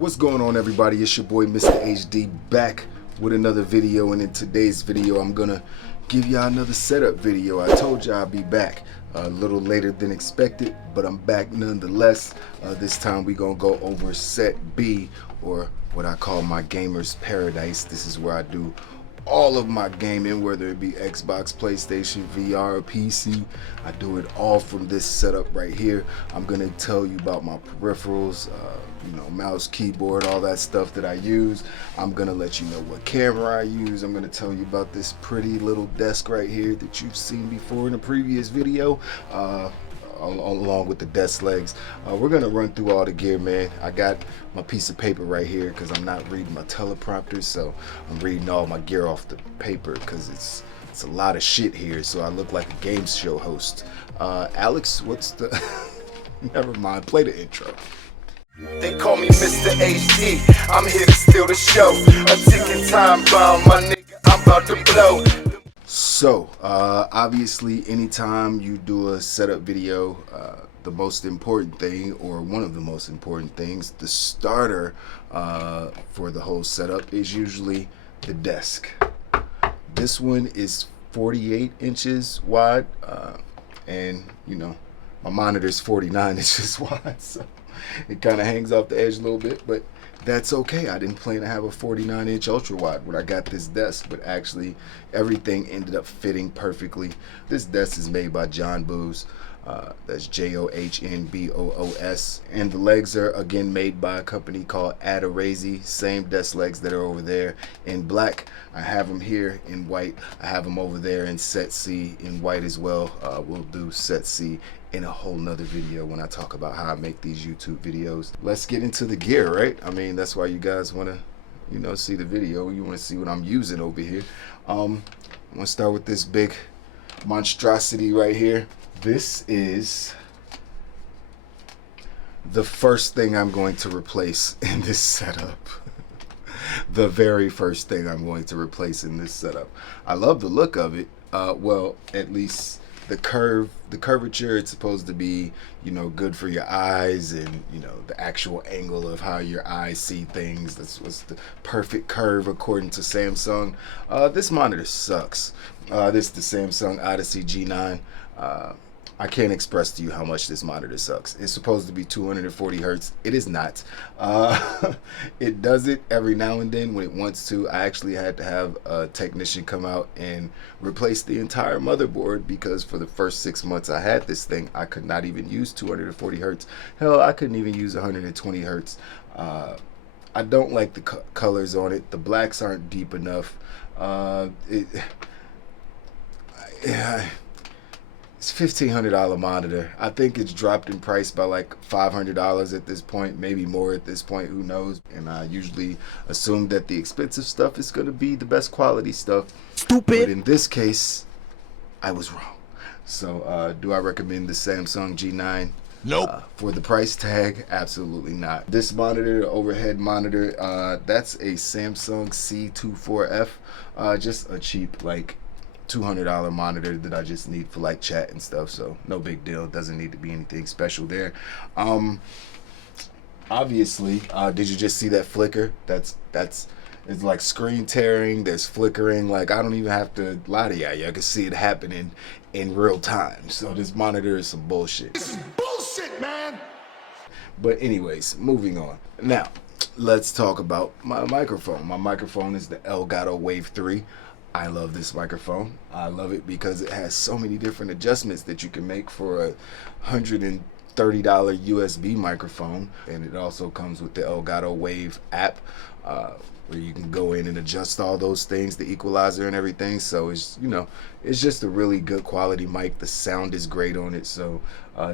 What's going on, everybody? It's your boy Mr. HD back with another video, and in today's video I'm gonna give y'all another setup video. I told y'all I'd be back a little later than expected, but I'm back nonetheless. This time we gonna go over set B, or what I call my gamer's paradise. This is where I do all of my gaming, whether it be Xbox, PlayStation, VR, or PC. I do it all from this setup right here. I'm gonna tell you about my peripherals, mouse, keyboard, all that stuff that I use. I'm gonna let you know what camera I use. I'm gonna tell you about this pretty little desk right here that you've seen before in a previous video, along with the desk legs. We're gonna run through all the gear, man. I got my piece of paper right here because I'm not reading my teleprompter, so I'm reading all my gear off the paper because it's a lot of shit here, so I look like a game show host. Alex, what's the never mind, play the intro. They call me Mr. HD, I'm here to steal the show. A ticking time bomb, my nigga, I'm about to blow. So, obviously, anytime you do a setup video, the most important thing, or one of the most important things, the starter for the whole setup is usually the desk. This one is 48 inches wide, and my monitor is 49 inches wide, so it kind of hangs off the edge a little bit, but that's okay. I didn't plan to have a 49-inch ultra wide when I got this desk, but actually everything ended up fitting perfectly. This desk is made by John Boos. That's JOHNBOOS, and the legs are again made by a company called ACCESORIES. Same desk legs that are over there in black. I have them here in white. I have them over there in set C in white as well. We'll do set C in a whole nother video when I talk about how I make these YouTube videos. Let's get into the gear, right? I mean, that's why you guys want to see the video. You want to see what I'm using over here. I'm gonna start with this big monstrosity right here. This is the first thing I'm going to replace in this setup. The very first thing I'm going to replace in this setup. I love the look of it. Well, at least the curvature. It's supposed to be, good for your eyes, and the actual angle of how your eyes see things. That's what's the perfect curve according to Samsung. This monitor sucks. This is the Samsung Odyssey G9. I can't express to you how much this monitor sucks. It's supposed to be 240 hertz. It is not. It does it every now and then when it wants to. I actually had to have a technician come out and replace the entire motherboard because for the first 6 months I had this thing, I could not even use 240 hertz. Hell, I couldn't even use 120 hertz. I don't like the colors on it. The blacks aren't deep enough. It's $1,500 monitor. I think it's dropped in price by like $500 at this point, maybe more at this point, who knows. And I usually assume that the expensive stuff is going to be the best quality stuff. Stupid. But in this case, I was wrong. So do I recommend the Samsung G9? Nope. For the price tag? Absolutely not. This monitor, the overhead monitor, that's a Samsung C24F. Just a cheap, like, $200 monitor that I just need for like chat and stuff, so no big deal. Doesn't need to be anything special there. Obviously, did you just see that flicker? It's like screen tearing. There's flickering. Like, I don't even have to lie to y'all. Y'all can see it happening in real time. So this monitor is some bullshit. This is bullshit, man. But anyways, moving on. Now, let's talk about my microphone. My microphone is the Elgato Wave 3. I love this microphone. I love it because it has so many different adjustments that you can make for a $130 USB microphone. And it also comes with the Elgato Wave app, where you can go in and adjust all those things, the equalizer and everything. So it's just a really good quality mic. The sound is great on it, so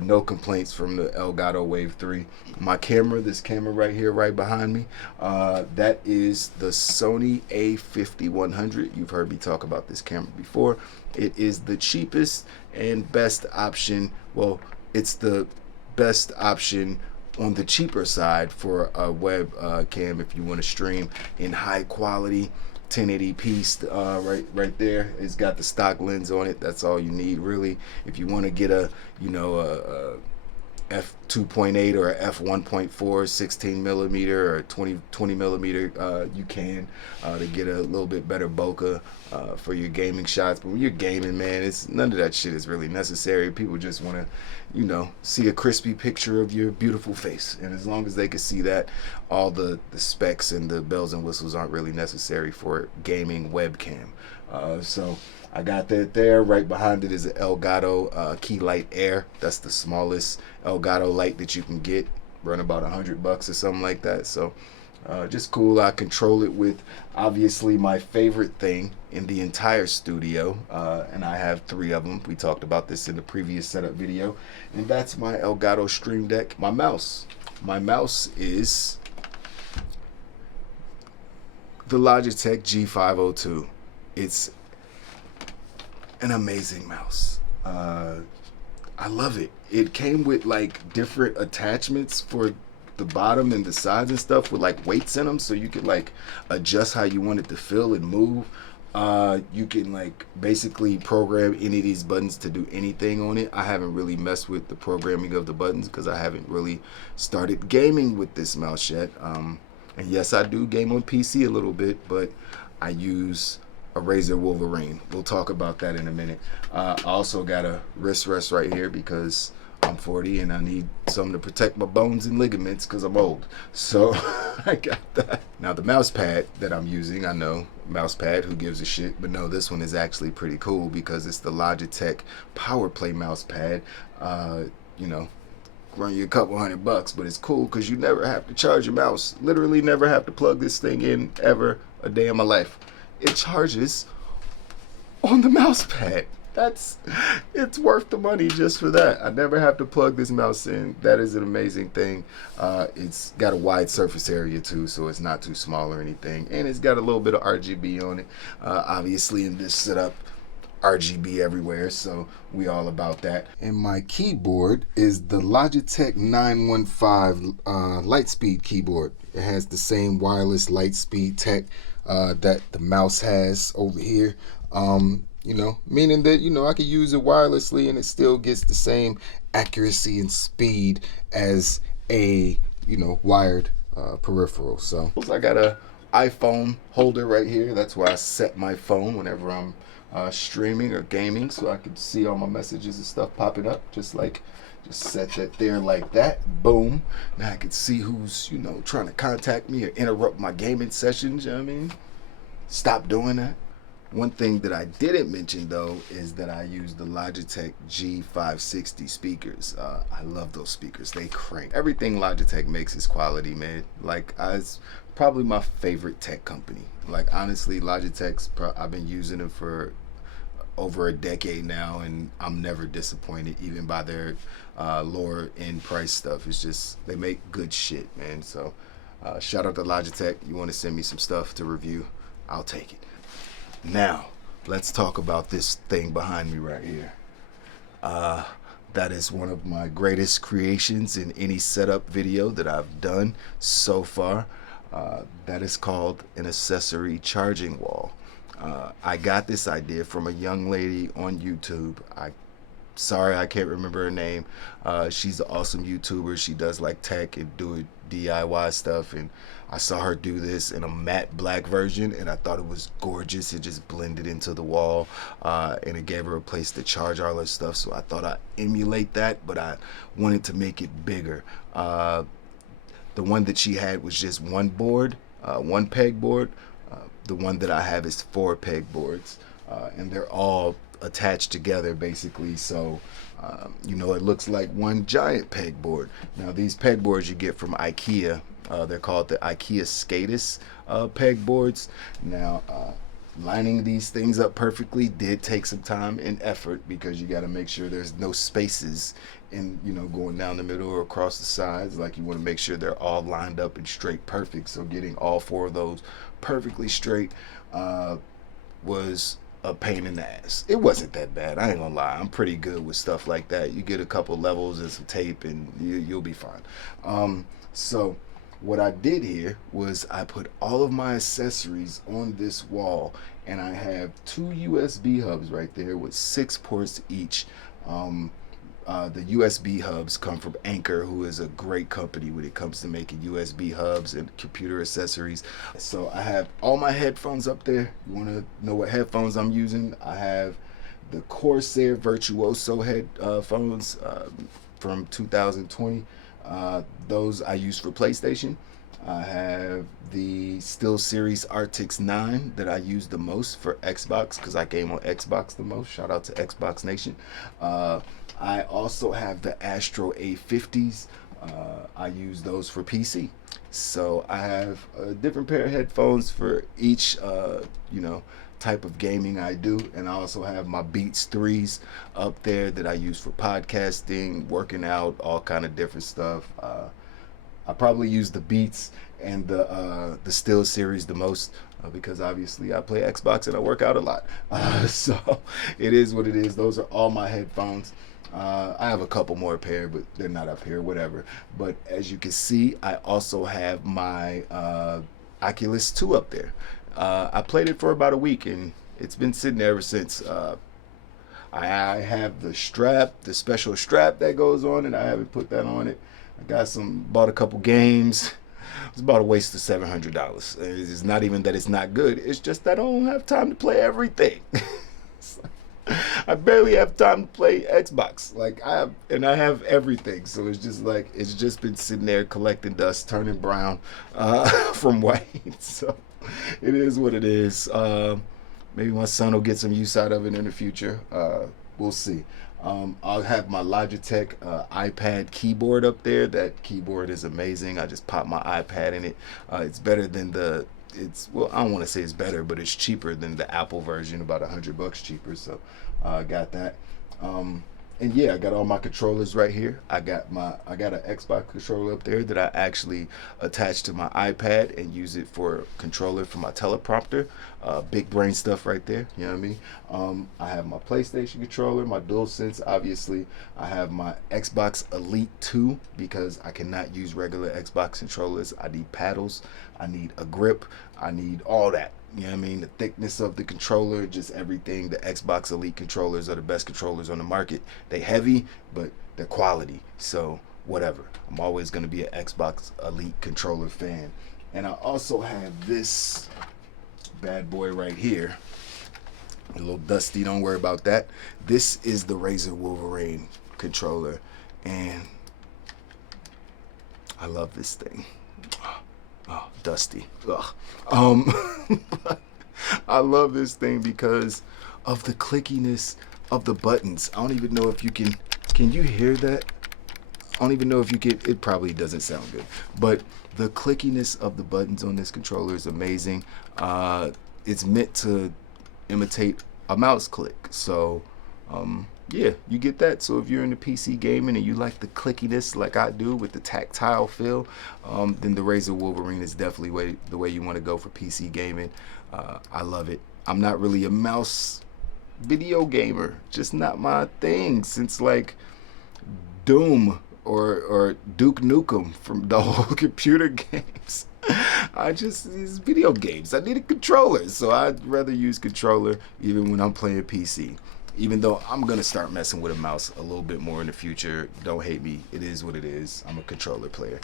no complaints from the Elgato Wave 3. My camera, this camera right here, right behind me, that is the Sony A5100. You've heard me talk about this camera before. It is the cheapest and best option. Well, it's the best option on the cheaper side for a web cam if you want to stream in high quality 1080p. Right there, it's got the stock lens on it. That's all you need really. If you want to get a f2.8 or f1.4 16 millimeter or 20 millimeter. You can to get a little bit better bokeh for your gaming shots. But when you're gaming, man, it's none of that shit is really necessary. People just want to, you know, see a crispy picture of your beautiful face, and as long as they can see that, all the specs and the bells and whistles aren't really necessary for gaming webcam. So I got that there. Right behind it is an Elgato Key Light Air. That's the smallest Elgato light that you can get. Run about $100 or something like that. So just cool. I control it with obviously my favorite thing in the entire studio, and I have 3 of them. We talked about this in the previous setup video, and that's my Elgato Stream Deck. My mouse is the Logitech G502. It's an amazing mouse. I love it. It came with like different attachments for the bottom and the sides and stuff with like weights in them, so you could like adjust how you want it to feel and move. You can like basically program any of these buttons to do anything on it. I haven't really messed with the programming of the buttons because I haven't really started gaming with this mouse yet. And yes, I do game on PC a little bit, but I use a Razer Wolverine. We'll talk about that in a minute. I also got a wrist rest right here because I'm 40 and I need something to protect my bones and ligaments because I'm old. So I got that. Now the mouse pad that I'm using, I know, mouse pad, who gives a shit? But no, this one is actually pretty cool because it's the Logitech PowerPlay mouse pad. You know, run you a couple $100, but it's cool because you never have to charge your mouse. Literally never have to plug this thing in ever a day in my life. It charges on the mouse pad. It's worth the money just for that. I never have to plug this mouse in. That is an amazing thing. It's got a wide surface area too, so it's not too small or anything, and it's got a little bit of RGB on it. Obviously in this setup, RGB everywhere, so we all about that. And my keyboard is the Logitech 915 Lightspeed keyboard. It has the same wireless Lightspeed tech that the mouse has over here. You know, meaning that, you know, I can use it wirelessly and it still gets the same accuracy and speed as a, you know, wired peripheral. So I got a iPhone holder right here. That's where I set my phone whenever I'm streaming or gaming, so I can see all my messages and stuff popping up. Just set that there like that. Boom. Now I can see who's, you know, trying to contact me or interrupt my gaming sessions. You know what I mean? Stop doing that. One thing that I didn't mention though is that I use the Logitech G560 speakers. I love those speakers. They crank. Everything Logitech makes is quality, man. Like, it's probably my favorite tech company. Like, honestly, Logitech's I've been using them for over a decade now, and I'm never disappointed, even by their lower end price stuff. It's just, they make good shit, man. So shout out to Logitech. You want to send me some stuff to review, I'll take it. Now let's talk about this thing behind me right here. That is one of my greatest creations in any setup video that I've done so far. That is called an accessory charging wall. I got this idea from a young lady on YouTube. Sorry, I can't remember her name. She's an awesome YouTuber. She does like tech and do DIY stuff, and I saw her do this in a matte black version, and I thought it was gorgeous. It just blended into the wall, and it gave her a place to charge all her stuff. So I thought I'd emulate that, but I wanted to make it bigger. The one that she had was just one board, one peg board. The one that I have is 4 peg boards, and they're all attached together basically, so you know, it looks like one giant pegboard. Now these pegboards you get from Ikea, they're called the Ikea ACCESORIES pegboards. Now lining these things up perfectly did take some time and effort because you got to make sure there's no spaces in, you know, going down the middle or across the sides. Like, you want to make sure they're all lined up and straight perfect, so getting all 4 of those perfectly straight was a pain in the ass. It wasn't that bad, I ain't gonna lie. I'm pretty good with stuff like that. You get a couple levels and some tape and you'll be fine. So what I did here was I put all of my accessories on this wall, and I have 2 USB hubs right there with 6 ports each. The USB hubs come from Anchor, who is a great company when it comes to making USB hubs and computer accessories. So I have all my headphones up there. You want to know what headphones I'm using? I have the Corsair Virtuoso headphones from 2020. Those I use for PlayStation. I have the SteelSeries RTX 9 that I use the most for Xbox because I game on Xbox the most. Shout out to Xbox Nation. I also have the Astro A50s. I use those for PC. So I have a different pair of headphones for each, type of gaming I do. And I also have my Beats 3s up there that I use for podcasting, working out, all kind of different stuff. I probably use the Beats and the SteelSeries the most because obviously I play Xbox and I work out a lot. So it is what it is. Those are all my headphones. I have a couple more pair, but they're not up here, whatever. But as you can see, I also have my Oculus 2 up there. I played it for about a week and it's been sitting there ever since. I have the strap, the special strap that goes on, and I haven't put that on it. I bought a couple games. It's about a waste of $700. It's not even that it's not good. It's just that I don't have time to play everything. I barely have time to play Xbox. I have everything. So it's just been sitting there collecting dust, turning brown from white. So it is what it is. Maybe my son will get some use out of it in the future. We'll see. I'll have my Logitech iPad keyboard up there. That keyboard is amazing. I just popped my iPad in it. It's better than I don't want to say it's better, but it's cheaper than the Apple version, about $100 cheaper. So I got that. And yeah, I got all my controllers right here. I got an Xbox controller up there that I actually attach to my iPad and use it for controller for my teleprompter. Big brain stuff right there. You know what I mean? I have my PlayStation controller, my DualSense, obviously. I have my Xbox Elite 2 because I cannot use regular Xbox controllers. I need paddles. I need a grip. I need all that. You know what I mean? The thickness of the controller, just everything. The Xbox Elite controllers are the best controllers on the market. They heavy, but they're quality. So whatever. I'm always going to be an Xbox Elite controller fan. And I also have this bad boy right here. A little dusty, don't worry about that. This is the Razer Wolverine controller. And I love this thing. Oh, dusty. Ugh. But I love this thing because of the clickiness of the buttons. I don't even know if you can you hear that? I don't even know if you can. It probably doesn't sound good, but the clickiness of the buttons on this controller is amazing. It's meant to imitate a mouse click. So yeah, you get that. So if you're into PC gaming and you like the clickiness like I do with the tactile feel, then the Razer Wolverine is definitely the way you want to go for PC gaming. I love it. I'm not really a mouse video gamer, just not my thing since like Doom or Duke Nukem from the whole computer games. These video games, I need a controller, so I'd rather use controller even when I'm playing PC. Even though I'm going to start messing with a mouse a little bit more in the future. Don't hate me. It is what it is. I'm a controller player.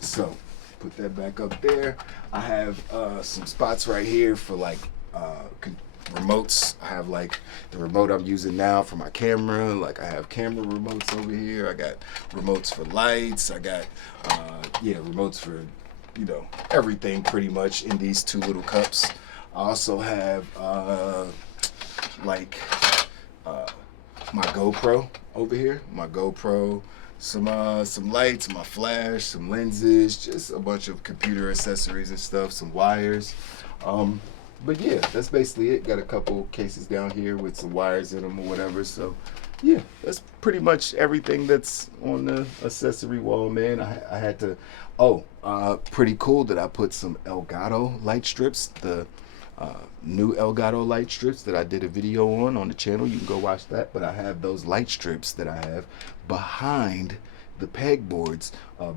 So, put that back up there. I have some spots right here for like remotes. I have like the remote I'm using now for my camera. Like I have camera remotes over here. I got remotes for lights. I got, remotes for, everything pretty much in these two little cups. I also have my GoPro over here, some lights, my flash, some lenses, just a bunch of computer accessories and stuff, some wires. But yeah, that's basically it. Got a couple cases down here with some wires in them or whatever. So yeah, that's pretty much everything that's on the accessory wall, man. I had to, pretty cool that I put some Elgato light strips, the new Elgato light strips that I did a video on the channel. You can go watch that. But I have those light strips that I have behind the pegboards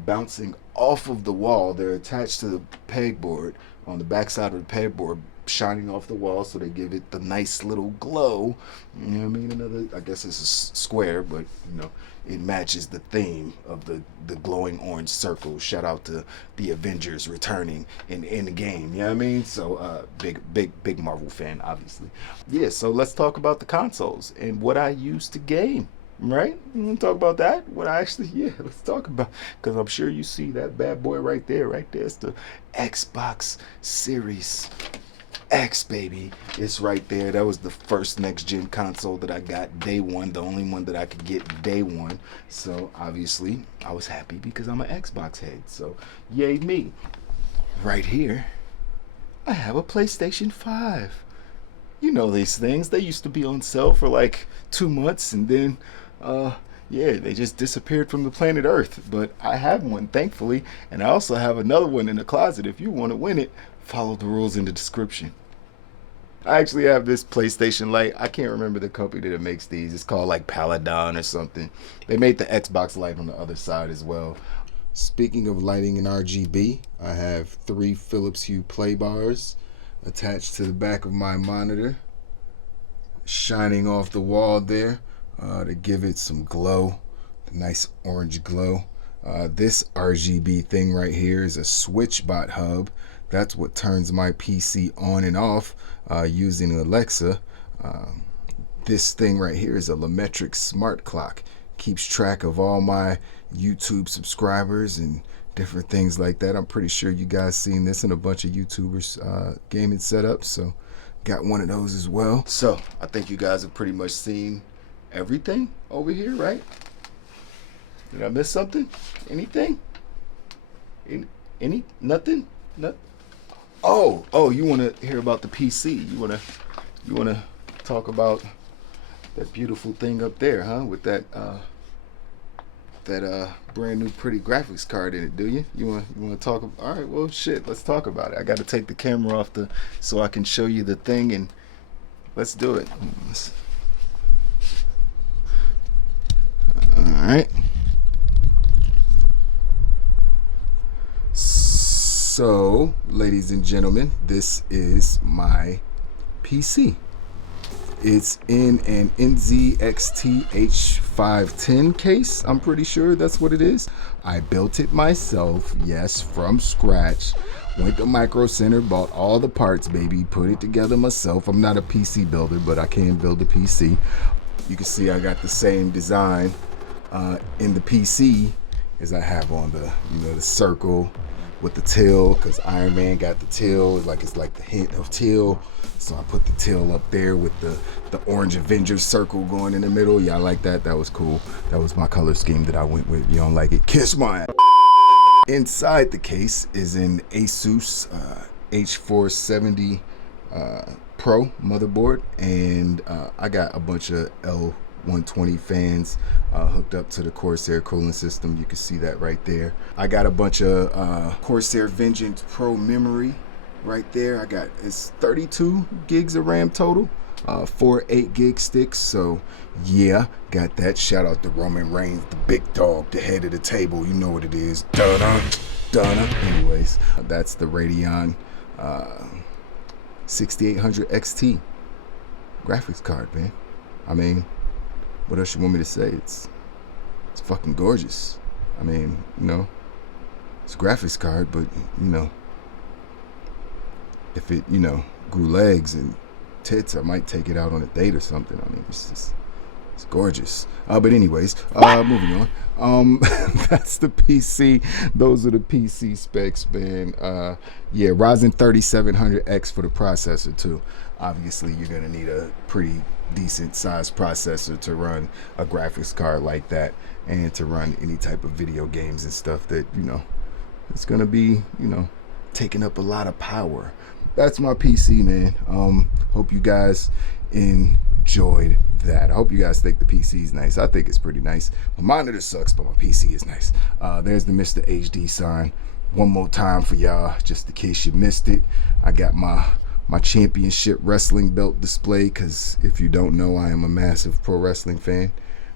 bouncing off of the wall. They're attached to the pegboard on the back side of the pegboard, shining off the wall, so they give it the nice little glow. You know what I mean? Another, I guess it's a square, but you know, it matches the theme of the glowing orange circle. Shout out to the Avengers returning in the game. You know what I mean? So big Marvel fan, obviously. Yeah, so let's talk about the consoles and what I use to game. Right? You want to talk about that? What I actually, yeah, let's talk about, because I'm sure you see that bad boy right there. It's the Xbox Series X, baby. It's right there. That was the first next gen console that I got day one, the only one that I could get day one. So obviously I was happy because I'm an Xbox head. So yay me. Right here, I have a PlayStation 5. You know these things. They used to be on sale for like 2 months, and then yeah, they just disappeared from the planet Earth. But I have one, thankfully, and I also have another one in the closet. If you want to win it, follow the rules in the description. I actually have this PlayStation Lite. I can't remember the company that makes these. It's called like Paladin or something. They made the Xbox Lite on the other side as well. Speaking of lighting and RGB, I have 3 Philips Hue play bars attached to the back of my monitor, shining off the wall there to give it some glow, a nice orange glow. This RGB thing right here is a SwitchBot hub. That's what turns my PC on and off using Alexa. This thing right here is a Lumetric smart clock. Keeps track of all my YouTube subscribers and different things like that. I'm pretty sure you guys seen this in a bunch of YouTubers gaming setups, so got one of those as well. So I think you guys have pretty much seen everything over here, right? Did I miss something? Anything? Nothing? Oh, you want to hear about the PC? You want to talk about that beautiful thing up there, huh? With that brand new pretty graphics card in it, do you? You want to talk about? All right, well shit, let's talk about it. I got to take the camera off so I can show you the thing, and let's do it. All right. So, ladies and gentlemen, this is my PC. It's in an NZXT H510 case. I'm pretty sure that's what it is. I built it myself, yes, from scratch. Went to Micro Center, bought all the parts, baby, put it together myself. I'm not a PC builder, but I can build a PC. You can see I got the same design in the PC as I have on the circle with the teal, because Iron Man got the teal, it's like the hint of teal. So I put the teal up there with the orange Avengers circle going in the middle. Yeah, I like that. That was cool. That was my color scheme that I went with. You don't like it? Kiss my ass. Inside the case is an ASUS H470 Pro motherboard, and I got a bunch of L120 fans hooked up to the Corsair cooling system. You can see that right there. I got a bunch of Corsair Vengeance Pro memory right there. It's 32 gigs of RAM total, 4 8-gig sticks. So yeah, got that. Shout out to Roman Reigns, the big dog, the head of the table. You know what it is. Donna. Anyways, that's the Radeon 6800 XT graphics card, man. I mean, what else you want me to say? It's fucking gorgeous. I mean, it's a graphics card, but if it grew legs and tits, I might take it out on a date or something. I mean, it's gorgeous. But anyways, moving on. That's the PC. Those are the PC specs, man. Yeah, Ryzen 3700X for the processor too. Obviously, you're gonna need a pretty decent sized processor to run a graphics card like that, and to run any type of video games and stuff that it's gonna be taking up a lot of power. That's my PC, man. Hope you guys enjoyed that. I hope you guys think the PC is nice. I think it's pretty nice. My monitor sucks, but my PC is nice. There's the Mr. HD sign. One more time for y'all, just in case you missed it. I got my championship wrestling belt display, because if you don't know, I am a massive pro wrestling fan.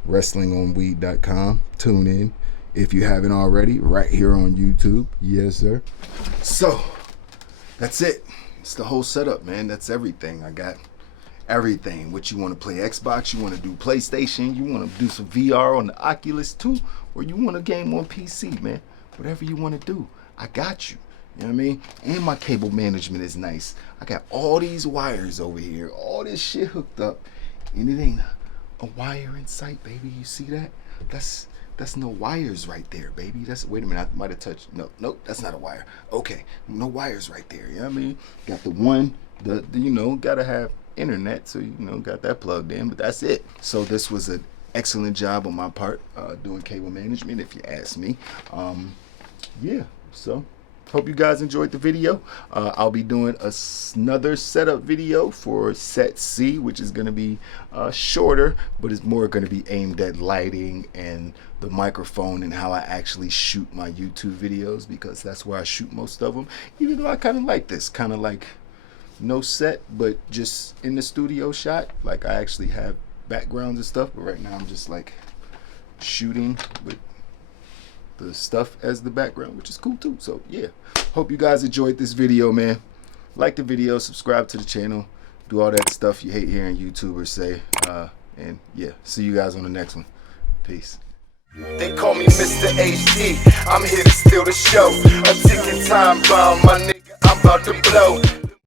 WrestlingOnWeed.com. Tune in. if you haven't already, right here on YouTube. Yes, sir. So that's it. It's the whole setup, man. That's everything. I got everything. What you want to play Xbox, you want to do PlayStation, you want to do some VR on the Oculus too, or you want to game on PC, man. Whatever you want to do, I got you. You know what I mean? And my cable management is nice. I got all these wires over here, all this shit hooked up, and it ain't a wire in sight, baby. You see that? That's no wires right there, baby. That's, wait a minute, I might have touched, nope, that's not a wire. Okay, no wires right there. You know what I mean? Got the one, the you know, gotta have internet, so you know, got that plugged in, but that's it. So this was an excellent job on my part, doing cable management, if you ask me. Yeah, so hope you guys enjoyed the video. I'll be doing another setup video for set C, which is going to be shorter, but it's more going to be aimed at lighting and the microphone and how I actually shoot my YouTube videos, because that's where I shoot most of them. Even though I kind of like this, kind of like no set, but just in the studio shot. Like I actually have backgrounds and stuff, but right now I'm just like shooting with the stuff as the background, which is cool too. So yeah, hope you guys enjoyed this video, man. Like the video, subscribe to the channel, do all that stuff you hate hearing YouTubers say, and yeah, see you guys on the next one. Peace. They call me Mr. HD. I'm here to steal the show. A ticking time bomb, my nigga. I'm about to blow.